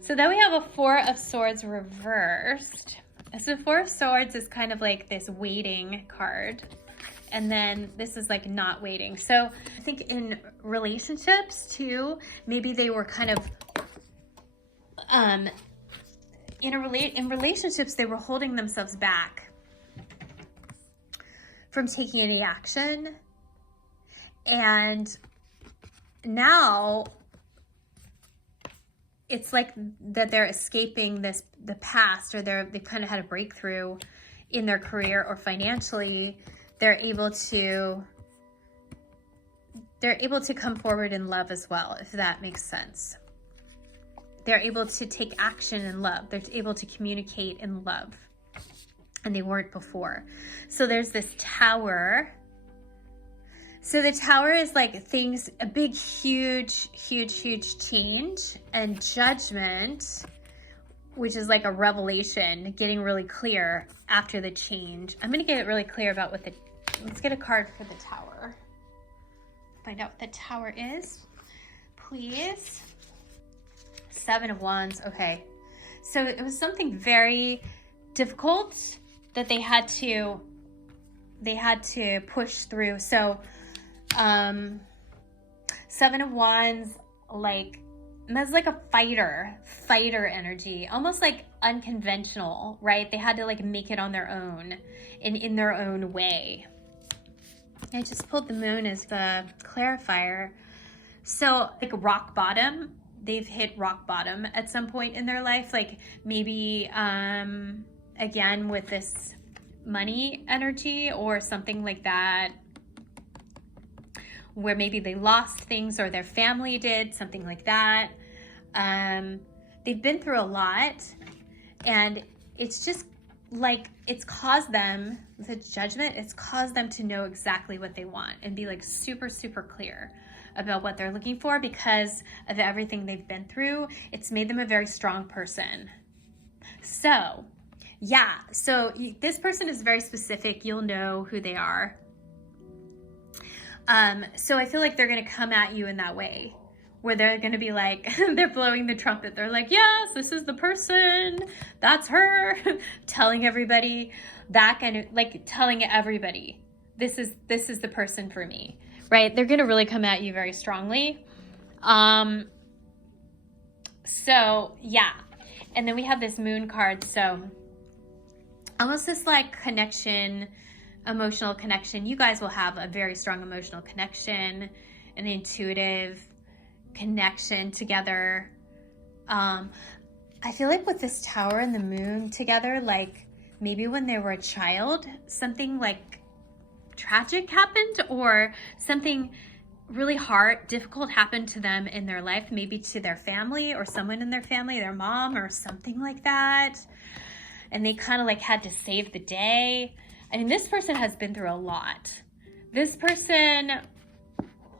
So then we have a Four of Swords reversed. So Four of Swords is kind of like this waiting card. And then this is like not waiting. So I think in relationships too, maybe they were kind of, in relationships, they were holding themselves back from taking any action. And now it's like that they're escaping the past, or they've kind of had a breakthrough in their career or financially. They're able to come forward in love as well, if that makes sense. They're able to take action in love. They're able to communicate in love, and they weren't before. So there's this Tower. So the Tower is like things, a big, huge change and judgment, which is like a revelation, getting really clear after the change. I'm going to get really clear about let's get a card for the Tower. Find out what the Tower is, please. Seven of Wands. Okay. So it was something very difficult that they had to push through. So Seven of Wands, like, that's like a fighter energy, almost like unconventional, right? They had to like make it on their own and in their own way. I just pulled the Moon as the clarifier. So like rock bottom, they've hit rock bottom at some point in their life. Like maybe, again, with this money energy or something like that, where maybe they lost things or their family did, something like that. They've been through a lot, and it's just like, it's caused them, the judgment, it's caused them to know exactly what they want and be like super clear about what they're looking for because of everything they've been through. It's made them a very strong person. So yeah, so this person is very specific. You'll know who they are. So I feel like they're going to come at you in that way, where they're going to be like, they're blowing the trumpet. They're like, yes, this is the person. That's her. Telling everybody that kind of, like telling everybody, this is the person for me, right? They're going to really come at you very strongly. So yeah. And then we have this moon card. So almost this like connection, emotional connection. You guys will have a very strong emotional connection, an intuitive connection together. I feel like with this tower and the moon together, like maybe when they were a child, something like tragic happened or something really hard, difficult happened to them in their life, maybe to their family or someone in their family, their mom or something like that. And they kind of like had to save the day. I mean, this person has been through a lot. This person,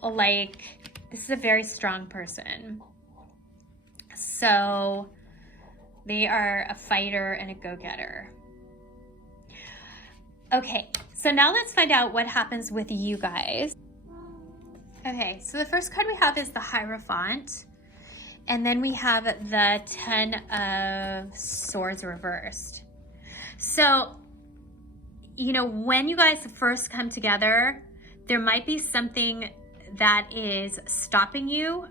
like, this is a very strong person. So they are a fighter and a go-getter. Okay, so now let's find out what happens with you guys. Okay, so the first card we have is the Hierophant. And then we have the 10 of Swords reversed. So, you know, when you guys first come together, there might be something that is stopping you,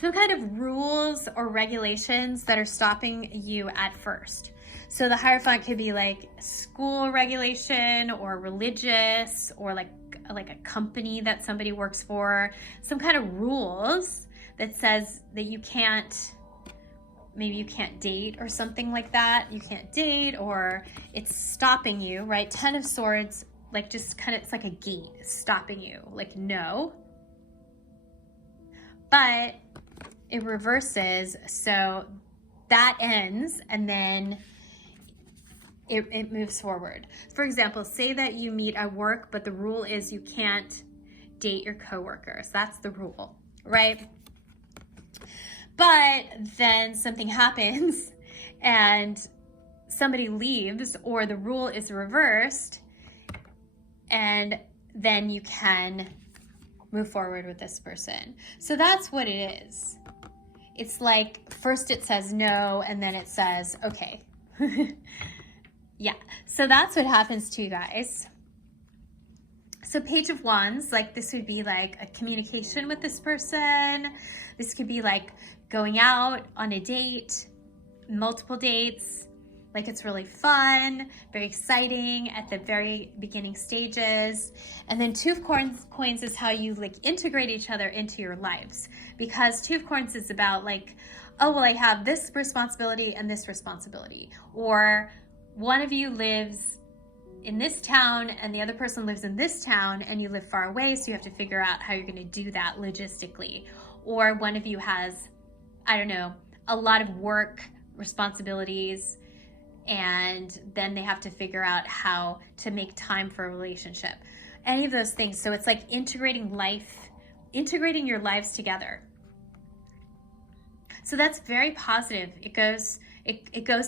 some kind of rules or regulations that are stopping you at first. So the Hierophant could be like school regulation or religious or like a company that somebody works for, some kind of rules that says that you can't, maybe you can't date or something like that. You can't date or it's stopping you, right? 10 of Swords, like just kind of, it's like a gate stopping you, like no. But it reverses, so that ends and then it moves forward. For example, say that you meet at work, but the rule is you can't date your coworkers. That's the rule, right? But then something happens and somebody leaves or the rule is reversed and then you can move forward with this person. So that's what it is. It's like first it says no and then it says okay. Yeah, so that's what happens to you guys. So Page of Wands, like this would be like a communication with this person. This could be like going out on a date, multiple dates, like it's really fun, very exciting at the very beginning stages. And then Two of Coins is how you like integrate each other into your lives, because Two of Coins is about like, oh, well, I have this responsibility and this responsibility, or one of you lives in this town and the other person lives in this town and you live far away, so you have to figure out how you're going to do that logistically. Or one of you has, I don't know, a lot of work responsibilities and then they have to figure out how to make time for a relationship. Any of those things. So it's like integrating your lives together. So that's very positive. It goes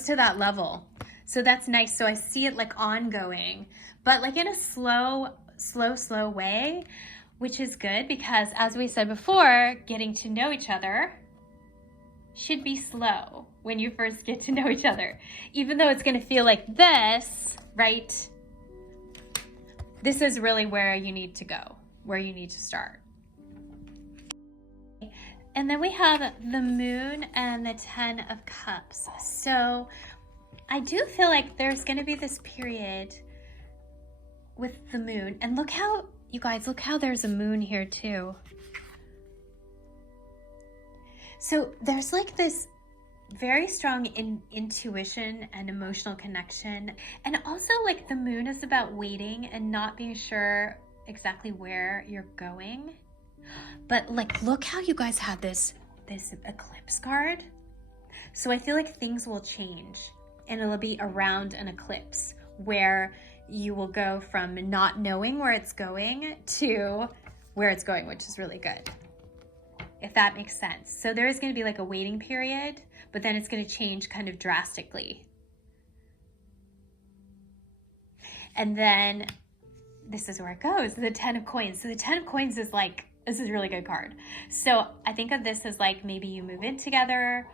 to that level. So that's nice. So I see it like ongoing, but like in a slow way, which is good because as we said before, getting to know each other should be slow when you first get to know each other. Even though it's going to feel like this, right? This is really where you need to go, where you need to start. And then we have the Moon and the 10 of Cups. So I do feel like there's going to be this period with the Moon. And look how, you guys, look how there's a moon here too. So there's like this very strong intuition and emotional connection. And also like the moon is about waiting and not being sure exactly where you're going. But like, look how you guys had this eclipse card. So I feel like things will change and it'll be around an eclipse where you will go from not knowing where it's going to where it's going, which is really good, if that makes sense. So there is going to be like a waiting period, but then it's going to change kind of drastically. And then this is where it goes, the 10 of Coins. So the 10 of Coins is like This is a really good card. So I think of this as like maybe you move in together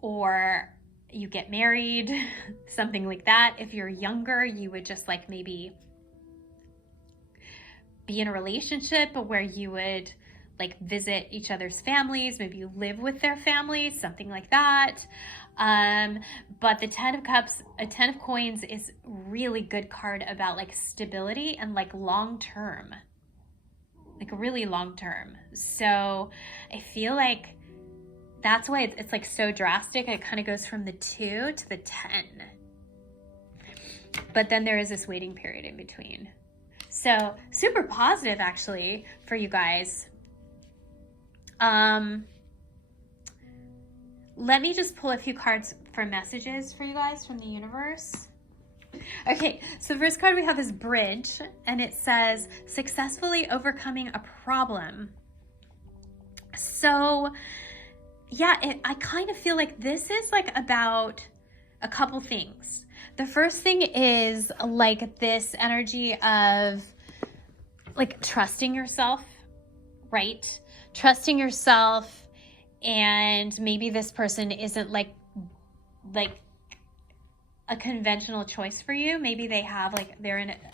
or you get married, something like that. If you're younger, you would just like maybe be in a relationship where you would like visit each other's families, maybe you live with their families, something like that. But the 10 of Cups, a 10 of Coins is really good card about like stability and like long term, like really long term. So I feel like that's why it's like so drastic. It kind of goes from the 2 to the 10. But then there is this waiting period in between. So super positive actually for you guys. Let me just pull a few cards for messages for you guys from the universe. Okay, so the first card we have is Bridge, and it says successfully overcoming a problem. So yeah, I kind of feel like this is like about a couple things. The first thing is like this energy of like trusting yourself, right? Trusting yourself, and maybe this person isn't like a conventional choice for you. Maybe they have like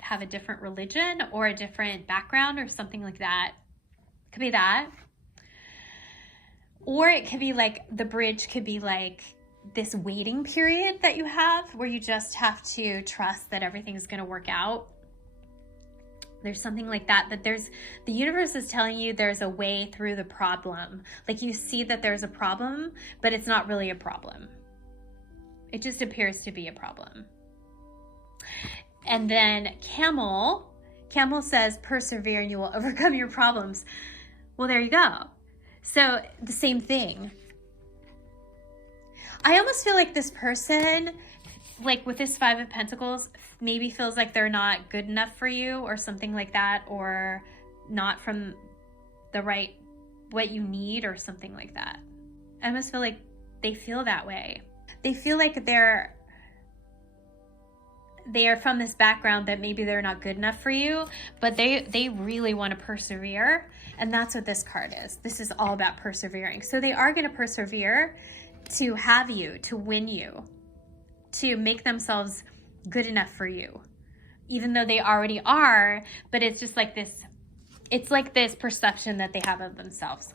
have a different religion or a different background or something like that. Could be that. Or it could be like the bridge could be like this waiting period that you have where you just have to trust that everything's going to work out. There's something like that, the universe is telling you there's a way through the problem. Like you see that there's a problem, but it's not really a problem. It just appears to be a problem. And then Camel says, persevere and you will overcome your problems. Well, there you go. So the same thing. I almost feel like this person, like with this 5 of Pentacles, maybe feels like they're not good enough for you or something like that, or not from the right, what you need or something like that. I almost feel like they feel that way. They feel like they are from this background that maybe they're not good enough for you, but they really want to persevere. And that's what this card is. This is all about persevering. So they are going to persevere to have you, to win you, to make themselves good enough for you, even though they already are. But it's just like this, it's like this perception that they have of themselves.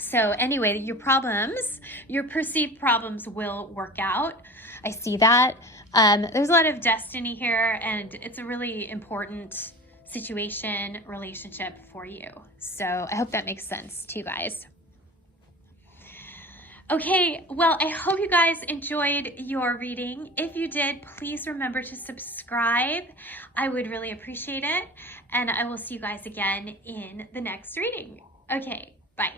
So anyway, your problems, your perceived problems will work out. I see that. There's a lot of destiny here, and it's a really important situation, relationship for you. So I hope that makes sense to you guys. Okay, well, I hope you guys enjoyed your reading. If you did, please remember to subscribe. I would really appreciate it. And I will see you guys again in the next reading. Okay, bye.